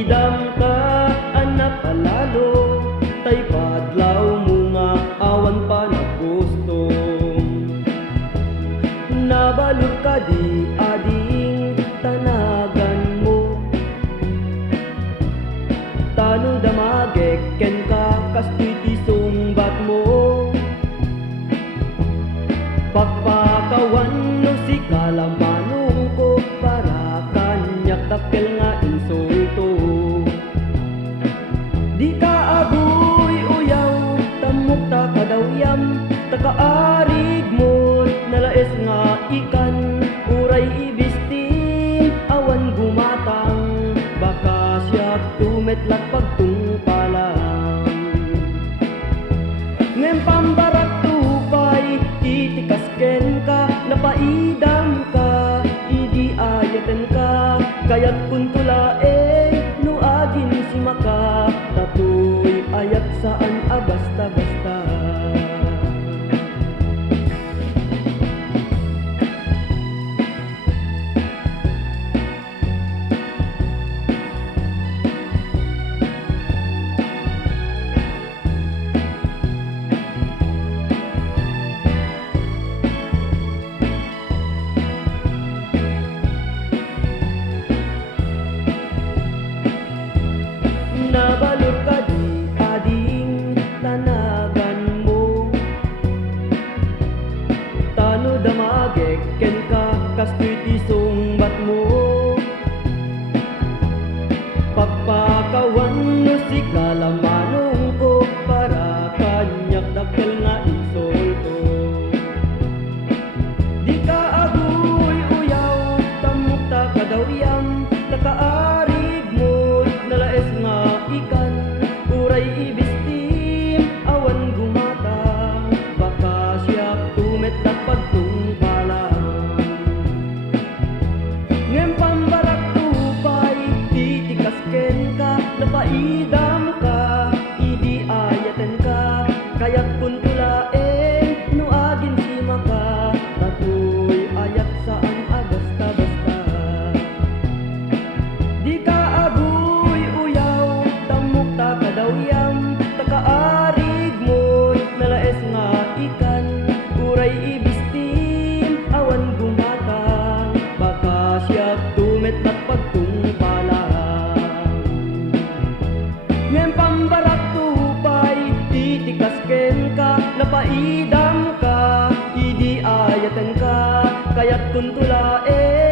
idam ka anak palalo, tay padlaw mo nga awan pa na gusto. Nabalog ka di ading tanagan mo, tano damagek ken ka kastoy ti sumbat mo. Pagpakawan no si kalamanong ko, para kanyak takkel nga insulto. Di ka agoy uyaw, tamok ta kadawyam, takaarig mo nalaes nga ikan. Uray ibistin awan gumatang, baka siya tumetlat pagtungpalang. Ngem pambarak tupay titikas ken ka, napaidam ka idi ayaten ka. Kayat kuntulae no agin si maka, tatoy ayat saan basta-basta. Nabalor ka di ading tanagan mo, tano damagek ken ka kastoy ti sumbat mo. Pagpakawan no si kalamanong ko, para kanyak dakkel nga insulto. Di ka agoy uyaw, tamok ta kadawyam, takaarig mo nalaes nga ikan. Uray ibistim awan gumatang, baka siya tumetlat pagtungpalang. Ngem pambarak tupay titikas ken ka, napaidam ka idi ayaten ka. Kayat kuntulaen no agin si maka, tatoy ayat saan basta-basta. Di ka agoy uyaw, tamok ta kadawyam, takaarig mo nalaes nga ikan. Uray ibistim awan gumatang, baka siya tumetlat pagtungpalang. Ngem pambarak tupay titikas ken ka, napaidam ka idi ayaten ka. Kayat kuntulae